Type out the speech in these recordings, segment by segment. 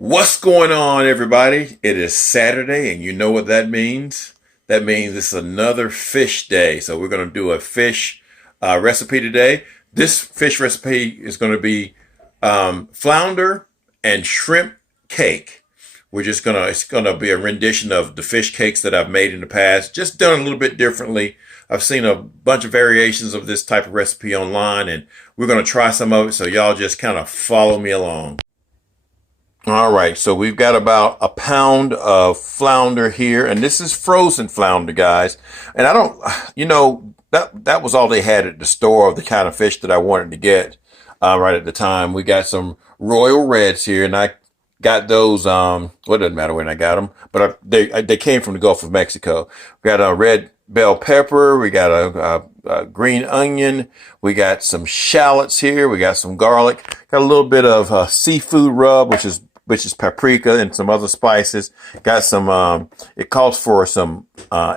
What's going on, everybody? It is Saturday, and you know what that means? That means it's another fish day. So we're going to do a fish recipe today. This fish recipe is going to be flounder and shrimp cake. It's going to be a rendition of the fish cakes that I've made in the past, just done a little bit differently. I've seen a bunch of variations of this type of recipe online, and we're going to try some of it. So y'all just kind of follow me along. All right, so we've got about a pound of flounder here, and this is frozen flounder, guys. And I don't, that was all they had at the store of the kind of fish that I wanted to get right at the time. We got some Royal Reds here, and I got those. Well, it doesn't matter when I got them, but they came from the Gulf of Mexico. We got a red bell pepper. We got a green onion. We got some shallots here. We got some garlic. Got a little bit of seafood rub, which is paprika and some other spices. Got some, it calls for some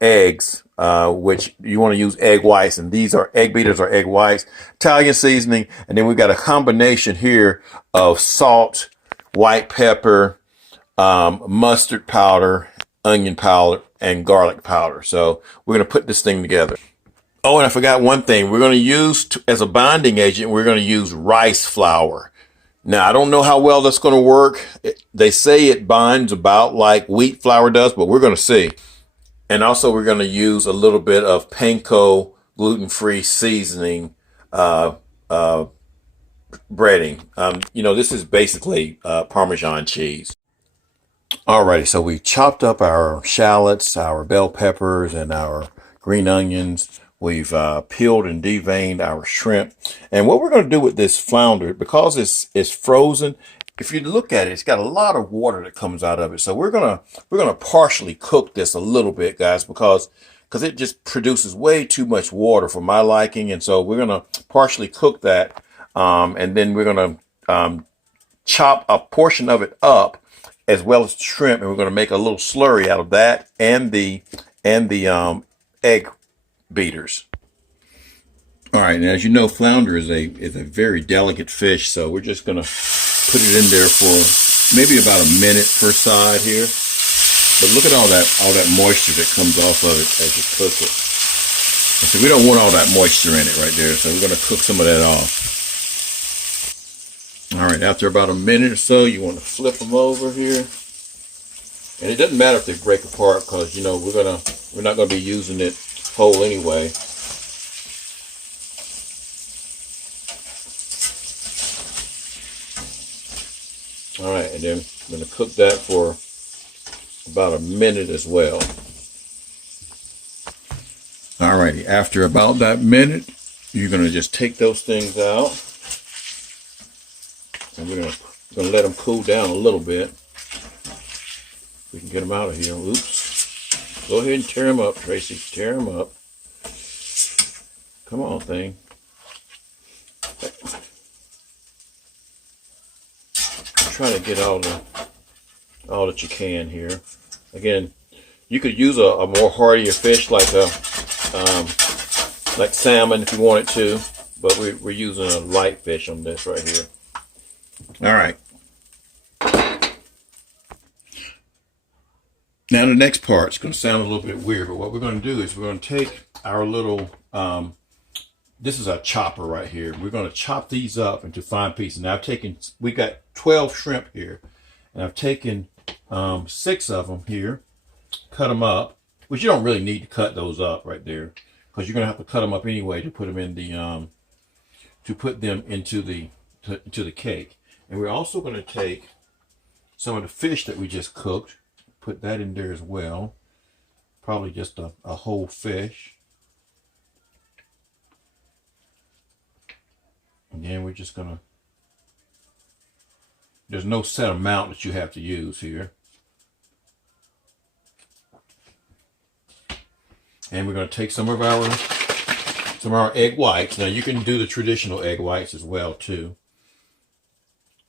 eggs, which you want to use egg whites, and these are egg beaters or egg whites, Italian seasoning, and then we've got a combination here of salt, white pepper, mustard powder, onion powder, and garlic powder. So we're going to put this thing together. Oh, and I forgot one thing. We're going to use, as a binding agent, we're going to use rice flour. Now, I don't know how well that's going to work. They say it binds about like wheat flour does, but we're going to see. And also, we're going to use a little bit of panko gluten-free seasoning breading. This is basically Parmesan cheese. Alrighty, so we chopped up our shallots, our bell peppers, and our green onions. We've peeled and deveined our shrimp. And what we're going to do with this flounder, because it's frozen, if you look at it, it's got a lot of water that comes out of it. So we're gonna partially cook this a little bit, guys, because it just produces way too much water for my liking. And so we're gonna partially cook that, and then we're gonna chop a portion of it up as well as the shrimp, and we're gonna make a little slurry out of that and the egg beaters. All right, and as you know, flounder is a very delicate fish, so we're just gonna put it in there for maybe about a minute per side here. But look at all that moisture that comes off of it as you cook it. And so we don't want all that moisture in it right there, so we're gonna cook some of that off. All right, after about a minute or so, you want to flip them over here. And it doesn't matter if they break apart, because we're not gonna be using it whole anyway. All right, and then I'm going to cook that for about a minute as well. All righty, after about that minute, you're going to just take those things out, and we're going to let them cool down a little bit. We can get them out of here. Oops. Go ahead and tear them up, Tracy. Tear them up. Come on, thing. Try to get all that you can here. Again, you could use a more hardier fish like salmon if you wanted to, but we're using a light fish on this right here. All right. Now the next part's going to sound a little bit weird, but what we're going to do is we're going to take our little, this is our chopper right here. We're going to chop these up into fine pieces. Now we got 12 shrimp here, and I've taken 6 of them here, cut them up, which you don't really need to cut those up right there, because you're going to have to cut them up anyway to put them in the, into the cake. And we're also going to take some of the fish that we just cooked, put that in there as well. Probably just a whole fish. And then we're just gonna, there's no set amount that you have to use here. And we're gonna take some of our egg whites. Now you can do the traditional egg whites as well too.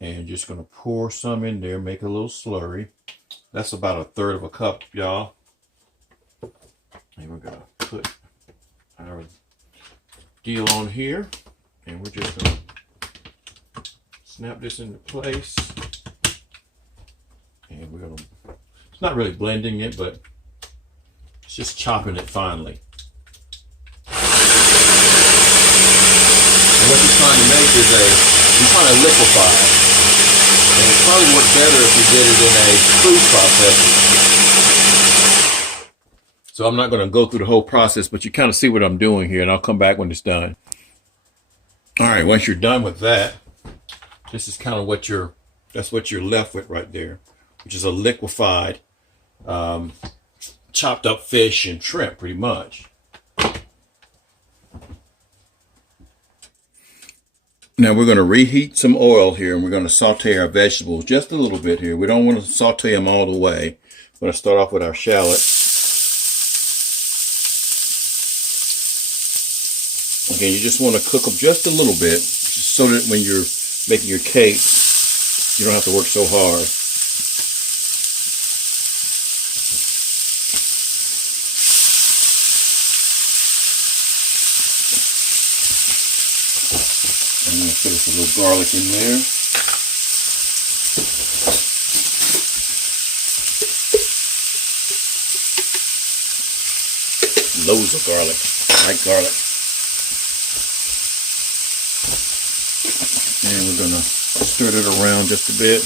And just gonna pour some in there, make a little slurry. That's about 1/3 of a cup, y'all. And we're gonna put our deal on here, and we're just gonna snap this into place. And it's not really blending it, but it's just chopping it finely. And what you're trying to make is you're trying to liquefy it. And it probably work better if you did it in a food processor. So I'm not going to go through the whole process, but you kind of see what I'm doing here, and I'll come back when it's done. All right, once you're done with that, this is kind of that's what you're left with right there, which is a liquefied, chopped up fish and shrimp, pretty much. Now we're going to reheat some oil here, and we're going to saute our vegetables just a little bit here. We don't want to saute them all the way. We're going to start off with our shallot. Again, you just want to cook them just a little bit, just so that when you're making your cake, you don't have to work so hard. I'm going to put a little garlic in there. Loads of garlic. I like garlic. And we're going to stir it around just a bit.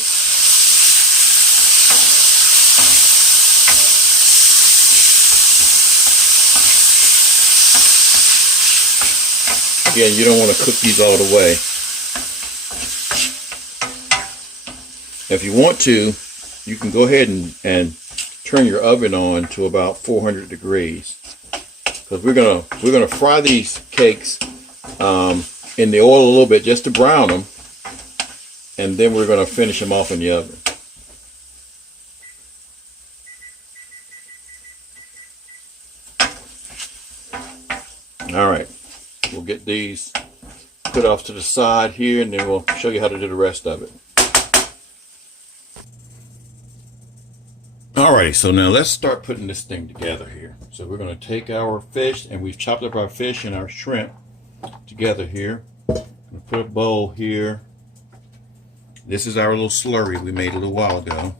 Again, you don't want to cook these all the way. If you want to, you can go ahead and turn your oven on to about 400 degrees. Because we're gonna fry these cakes in the oil a little bit just to brown them, and then we're going to finish them off in the oven. All right, we'll get these put off to the side here, and then we'll show you how to do the rest of it. Alrighty, so now let's start putting this thing together here. So we're going to take our fish, and we've chopped up our fish and our shrimp together here. I'm going to put a bowl here. This is our little slurry we made a little while ago.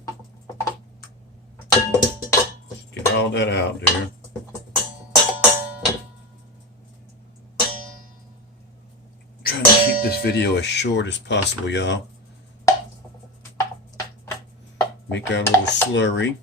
Get all that out there. I'm trying to keep this video as short as possible, y'all. Make our little slurry.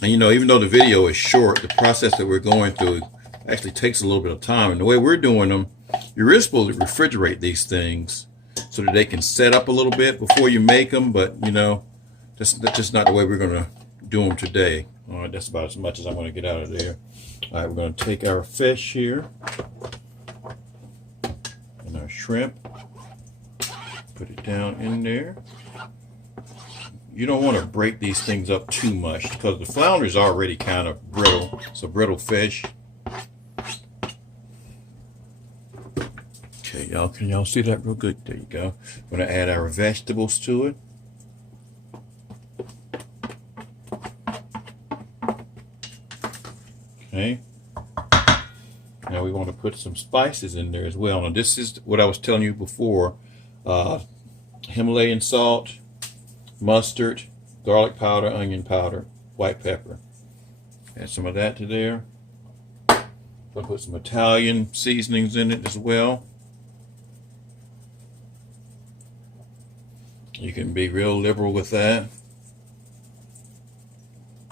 And you know, even though the video is short, the process that we're going through actually takes a little bit of time. And the way we're doing them, you're really supposed to refrigerate these things so that they can set up a little bit before you make them. But you know, that's just not the way we're going to do them today. All right, that's about as much as I'm going to get out of there. All right, we're going to take our fish here and our shrimp, put it down in there. You don't want to break these things up too much because the flounder is already kind of brittle. It's a brittle fish. Okay, y'all, can y'all see that real good? There you go. We're going to add our vegetables to it. Okay. Now we want to put some spices in there as well. Now this is what I was telling you before. Himalayan salt, mustard, garlic powder, onion powder, white pepper. Add some of that to there. I'll put some Italian seasonings in it as well. You can be real liberal with that.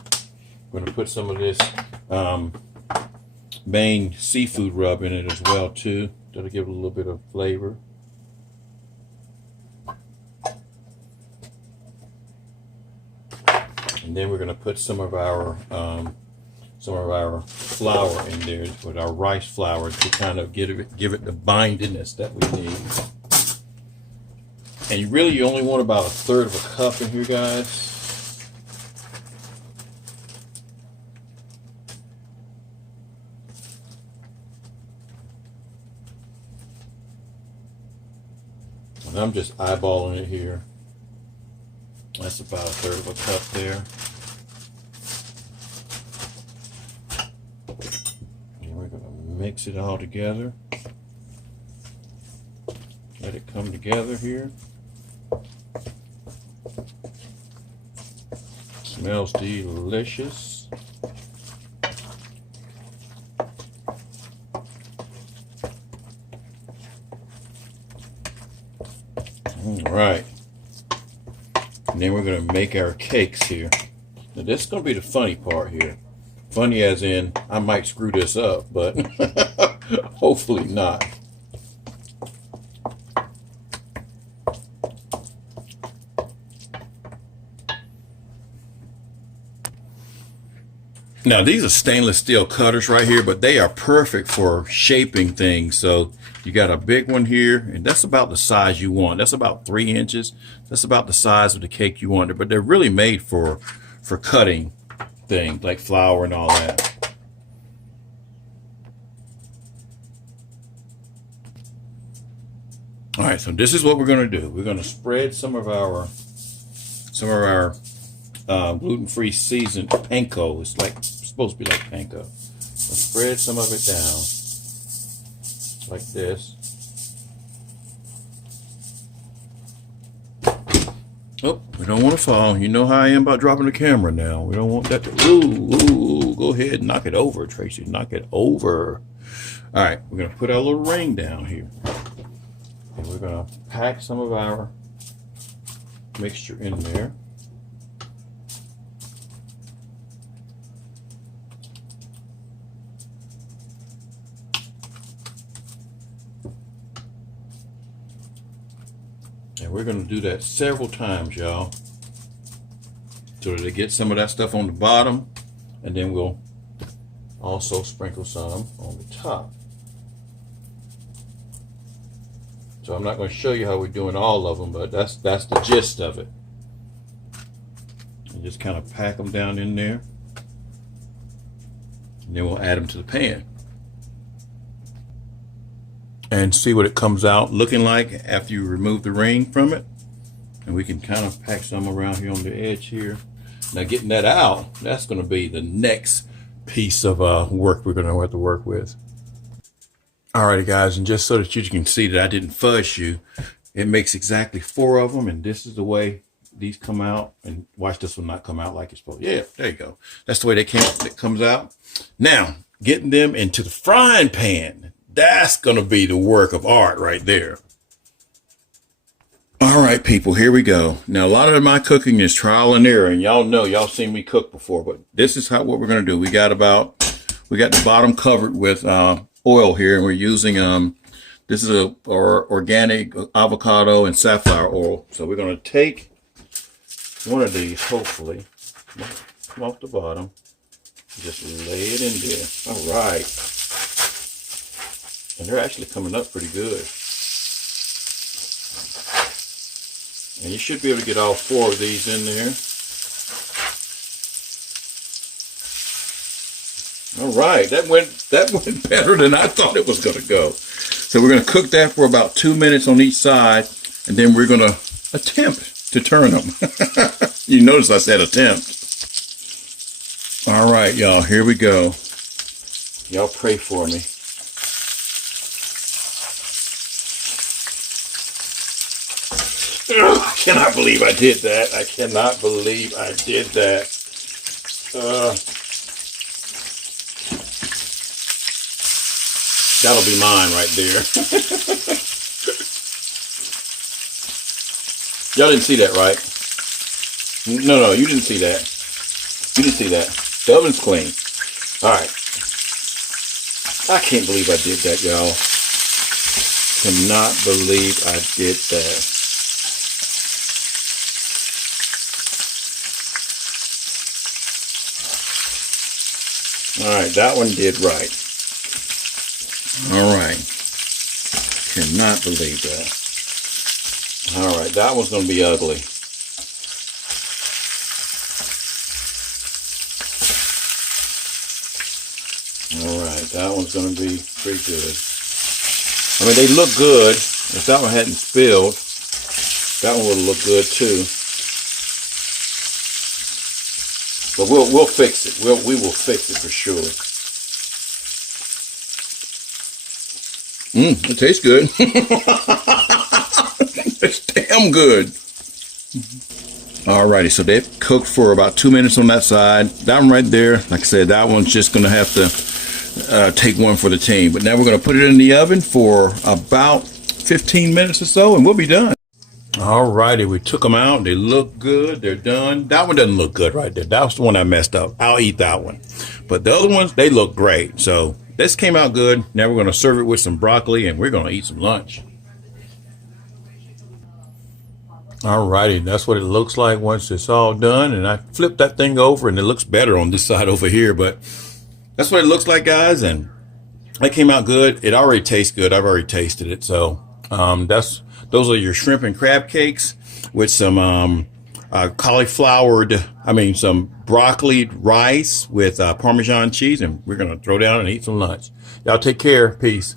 I'm going to put some of this Maine seafood rub in it as well too. That'll give it a little bit of flavor. And then we're going to put some of our flour in there with our rice flour to kind of give it the bindiness that we need. And you only want about 1/3 of a cup in here, guys. And I'm just eyeballing it here. That's about 1/3 of a cup there. Mix it all together. Let it come together here. Smells delicious. All right. And then we're going to make our cakes here. Now this is going to be the funny part here. Funny as in, I might screw this up, but hopefully not. Now these are stainless steel cutters right here, but they are perfect for shaping things. So you got a big one here, and that's about the size you want. That's about 3 inches. That's about the size of the cake you want. But they're really made for cutting things like flour and all that. All right, so this is what we're going to do. We're going to spread some of our gluten-free seasoned panko. It's supposed to be like panko. So spread some of it down like this. Oh, we don't want to fall. You know how I am about dropping the camera now. We don't want that to, ooh, go ahead and knock it over, Tracy. Knock it over. All right, we're going to put our little ring down here. And we're going to pack some of our mixture in there. And we're going to do that several times, y'all, so that they get some of that stuff on the bottom, and then we'll also sprinkle some on the top. So I'm not going to show you how we're doing all of them, but that's the gist of it. And just kind of pack them down in there, and then we'll add them to the pan. And see what it comes out looking like after you remove the ring from it. And we can kind of pack some around here on the edge here. Now getting that out, that's going to be the next piece of work we're going to have to work with. Alrighty guys, and just so that you can see that I didn't fudge you, it makes exactly 4 of them, and this is the way these come out. And watch this one not come out like it's supposed to. Yeah, there you go. That's the way it comes out. Now, getting them into the frying pan. That's going to be the work of art right there. All right, people, here we go. Now, a lot of my cooking is trial and error, and y'all know, y'all seen me cook before, but this is what we're going to do. We got the bottom covered with oil here, and we're using, this is our organic avocado and safflower oil. So we're going to take one of these, hopefully, come off the bottom, just lay it in there. All right. And they're actually coming up pretty good. And you should be able to get all 4 of these in there. All right, that went better than I thought it was going to go. So we're going to cook that for about 2 minutes on each side, and then we're going to attempt to turn them. You notice I said attempt. All right, y'all, here we go. Y'all pray for me. I cannot believe I did that. I cannot believe I did that. That'll be mine right there. Y'all didn't see that, right? No, you didn't see that. You didn't see that. The oven's clean. All right. I can't believe I did that, y'all. Cannot believe I did that. All right, that one did right. All right. Cannot believe that. All right, that one's going to be ugly. All right, that one's going to be pretty good. I mean, they look good. If that one hadn't spilled, that one would look good too. But we'll fix it. We will fix it for sure. It tastes good. It's damn good. Alrighty, so they've cooked for about 2 minutes on that side. That one right there, like I said, that one's just gonna have to take one for the team. But now we're gonna put it in the oven for about 15 minutes or so, and we'll be done. Alrighty, we took them out. They look good. They're done. That one doesn't look good right there. That was the one I messed up. I'll eat that one. But the other ones, they look great. So this came out good. Now we're going to serve it with some broccoli, and we're going to eat some lunch. Alrighty, that's what it looks like once it's all done. And I flipped that thing over, and it looks better on this side over here. But that's what it looks like, guys. And it came out good. It already tastes good. I've already tasted it. So those are your shrimp and crab cakes with some some broccoli rice with Parmesan cheese, and we're going to throw down and eat some lunch. Y'all take care. Peace.